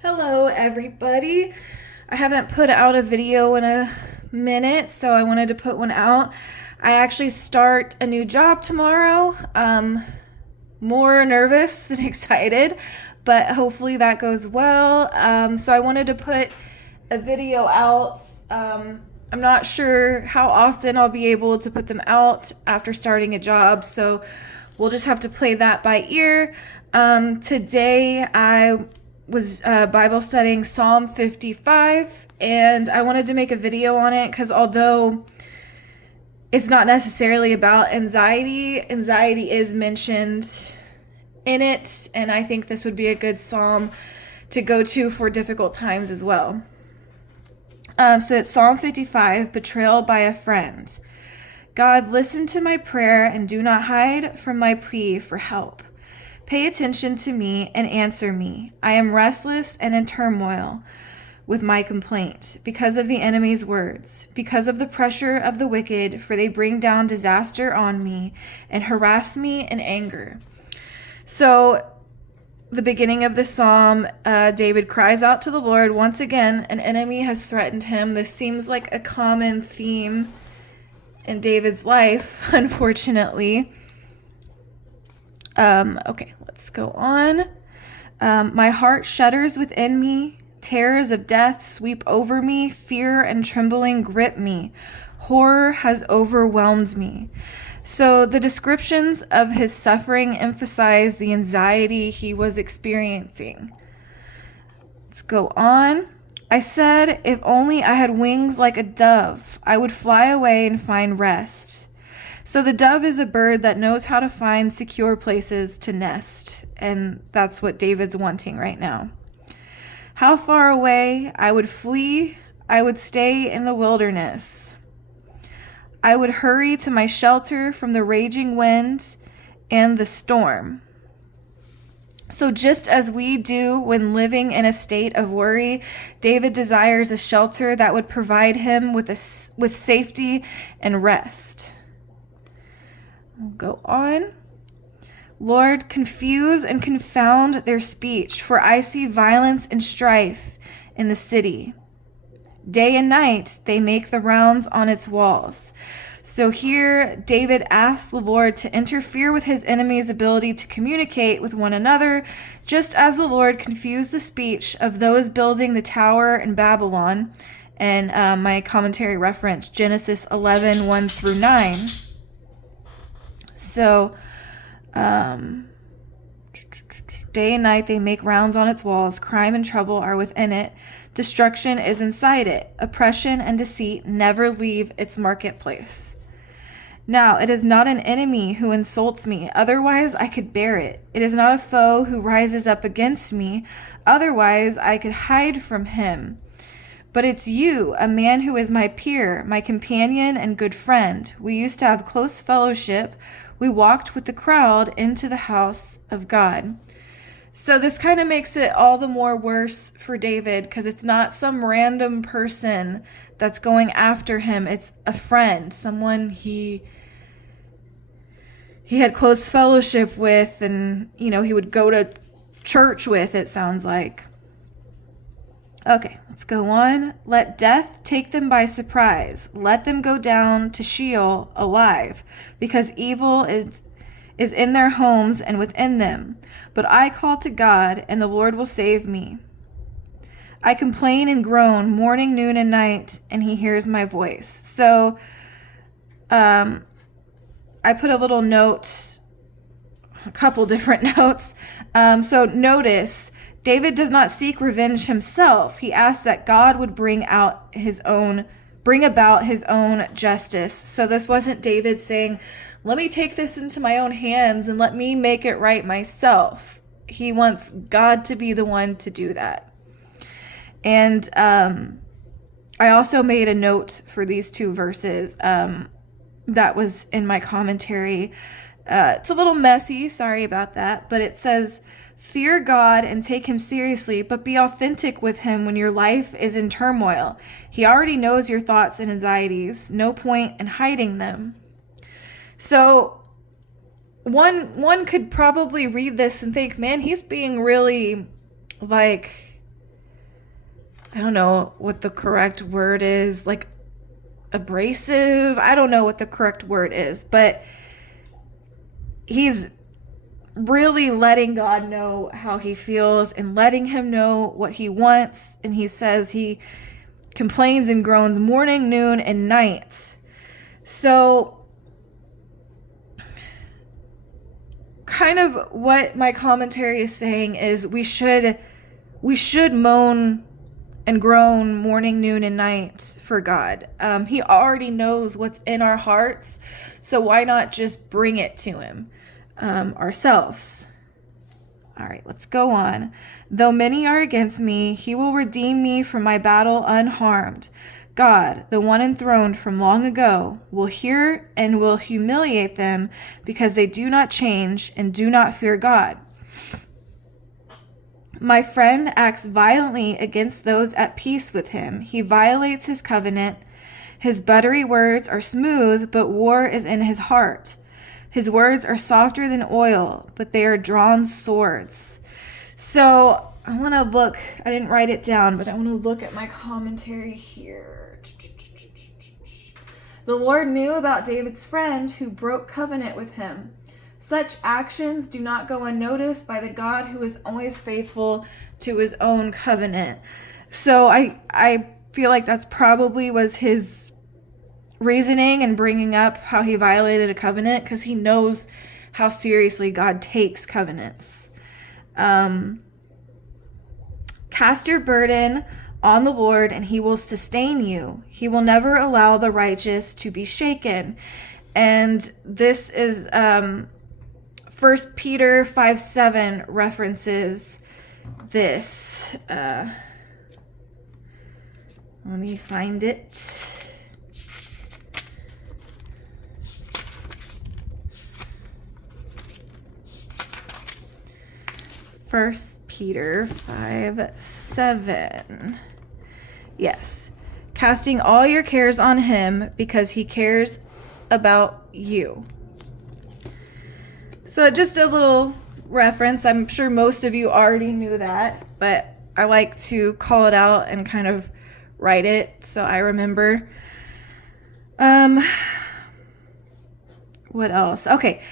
Hello, everybody. I haven't put out a video in a minute, so I wanted to put one out. I actually start a new job tomorrow. More nervous than excited, but hopefully that goes well. So I wanted to put a video out. I'm not sure how often I'll be able to put them out after starting a job, so we'll just have to play that by ear. Today I was Bible studying Psalm 55, and I wanted to make a video on it because although it's not necessarily about anxiety, anxiety is mentioned in it, and I think this would be a good psalm to go to for difficult times as well. So it's Psalm 55, Betrayal by a Friend. God, listen to my prayer and do not hide from my plea for help. Pay attention to me and answer me. I am restless and in turmoil with my complaint because of the enemy's words, because of the pressure of the wicked, for they bring down disaster on me and harass me in anger. So, the beginning of the psalm, David cries out to the Lord. Once again, an enemy has threatened him. This seems like a common theme in David's life, unfortunately. Okay, let's go on. My heart shudders within me. Terrors of death sweep over me. Fear and trembling grip me. Horror has overwhelmed me. So the descriptions of his suffering emphasize the anxiety he was experiencing. Let's go on. I said, if only I had wings like a dove, I would fly away and find rest. So the dove is a bird that knows how to find secure places to nest, and that's what David's wanting right now. How far away I would flee, I would stay in the wilderness. I would hurry to my shelter from the raging wind and the storm. So just as we do when living in a state of worry, David desires a shelter that would provide him with safety and rest. We'll go on. Lord, confuse and confound their speech, for I see violence and strife in the city. Day and night they make the rounds on its walls. So here David asks the Lord to interfere with his enemies' ability to communicate with one another, just as the Lord confused the speech of those building the tower in Babylon. And my commentary reference Genesis 11, 1 through 9. So, day and night they make rounds on its walls. Crime and trouble are within it. Destruction is inside it. Oppression and deceit never leave its marketplace. Now, it is not an enemy who insults me, otherwise I could bear it. It is not a foe who rises up against me, otherwise I could hide from him. But it's you, a man who is my peer, my companion and good friend. We used to have close fellowship. We walked with the crowd into the house of God. So this kind of makes it all the more worse for David because it's not some random person that's going after him. It's a friend, someone he had close fellowship with and, he would go to church with, it sounds like. Okay, let's go on. Let death take them by surprise. Let them go down to Sheol alive, because evil is in their homes and within them. But I call to God, and the Lord will save me. I complain and groan morning, noon, and night, and he hears my voice. So I put a little note, a couple different notes. So notice, David does not seek revenge himself. He asks that God would bring about his own justice. So this wasn't David saying, let me take this into my own hands and let me make it right myself. He wants God to be the one to do that. And I also made a note for these two verses that was in my commentary. It's a little messy, sorry about that, but it says, fear God and take him seriously, but be authentic with him when your life is in turmoil. He already knows your thoughts and anxieties. No point in hiding them. So one could probably read this and think, man, he's being really I don't know what the correct word is, like abrasive. I don't know what the correct word is, but he's really letting God know how he feels and letting him know what he wants. And he says he complains and groans morning, noon, and night. So, kind of what my commentary is saying is we should moan and groan morning, noon, and night for God. He already knows what's in our hearts, so why not just bring it to him ourselves? All right, let's go on. Though many are against me, he will redeem me from my battle unharmed. God, the one enthroned from long ago, will hear and will humiliate them because they do not change and do not fear God. My friend acts violently against those at peace with him. He violates his covenant. His buttery words are smooth, but war is in his heart. His words are softer than oil, but they are drawn swords. So I want to look, I didn't write it down, but I want to look at my commentary here. The Lord knew about David's friend who broke covenant with him. Such actions do not go unnoticed by the God who is always faithful to his own covenant. So I feel like that's probably was his reasoning and bringing up how he violated a covenant, because he knows how seriously God takes covenants. Cast your burden on the Lord and he will sustain you. He will never allow the righteous to be shaken. And this is 1 Peter 5:7 references this. Let me find it. First Peter 5:7. Yes. Casting all your cares on him because he cares about you. So just a little reference. I'm sure most of you already knew that, but I like to call it out and kind of write it so I remember. What else? Okay.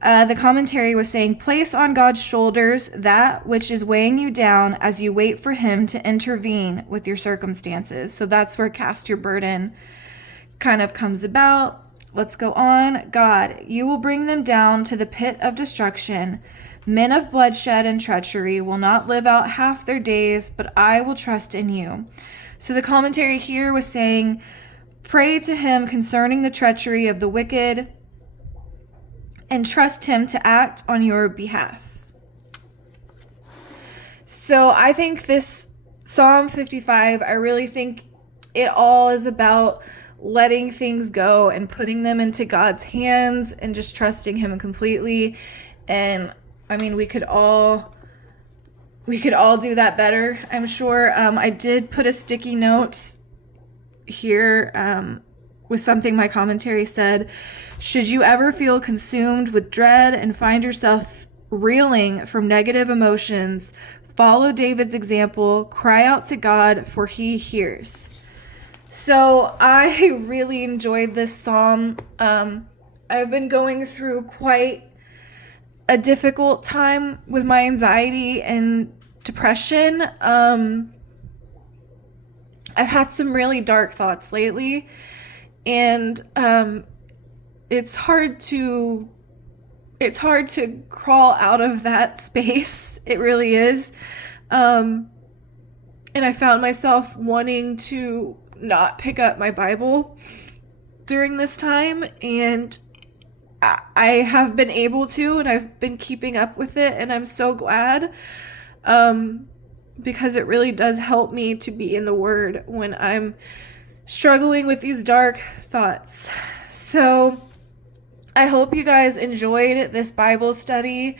The commentary was saying, place on God's shoulders that which is weighing you down as you wait for him to intervene with your circumstances. So that's where cast your burden kind of comes about. Let's go on. God, you will bring them down to the pit of destruction. Men of bloodshed and treachery will not live out half their days, but I will trust in you. So the commentary here was saying, pray to him concerning the treachery of the wicked, and trust him to act on your behalf. So I think this Psalm 55, I really think it all is about letting things go and putting them into God's hands and just trusting him completely. And I mean, we could all do that better, I'm sure. I did put a sticky note here with something my commentary said. Should you ever feel consumed with dread and find yourself reeling from negative emotions, follow David's example, cry out to God, for he hears. So I really enjoyed this psalm. I've been going through quite a difficult time with my anxiety and depression. I've had some really dark thoughts lately, and it's hard to crawl out of that space. It really is. And I found myself wanting to not pick up my Bible during this time, and I have been able to, and I've been keeping up with it, and I'm so glad, because it really does help me to be in the Word when I'm struggling with these dark thoughts. So I hope you guys enjoyed this Bible study,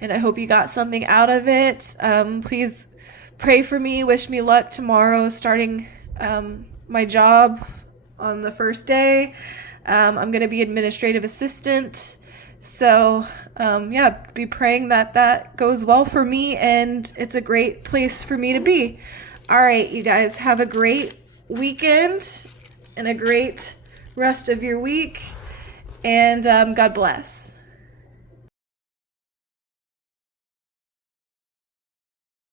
and I hope you got something out of it. Please pray for me. Wish me luck tomorrow, starting my job on the first day. I'm going to be administrative assistant. So, be praying that goes well for me, and it's a great place for me to be. All right, you guys, have a great weekend and a great rest of your week. And God bless.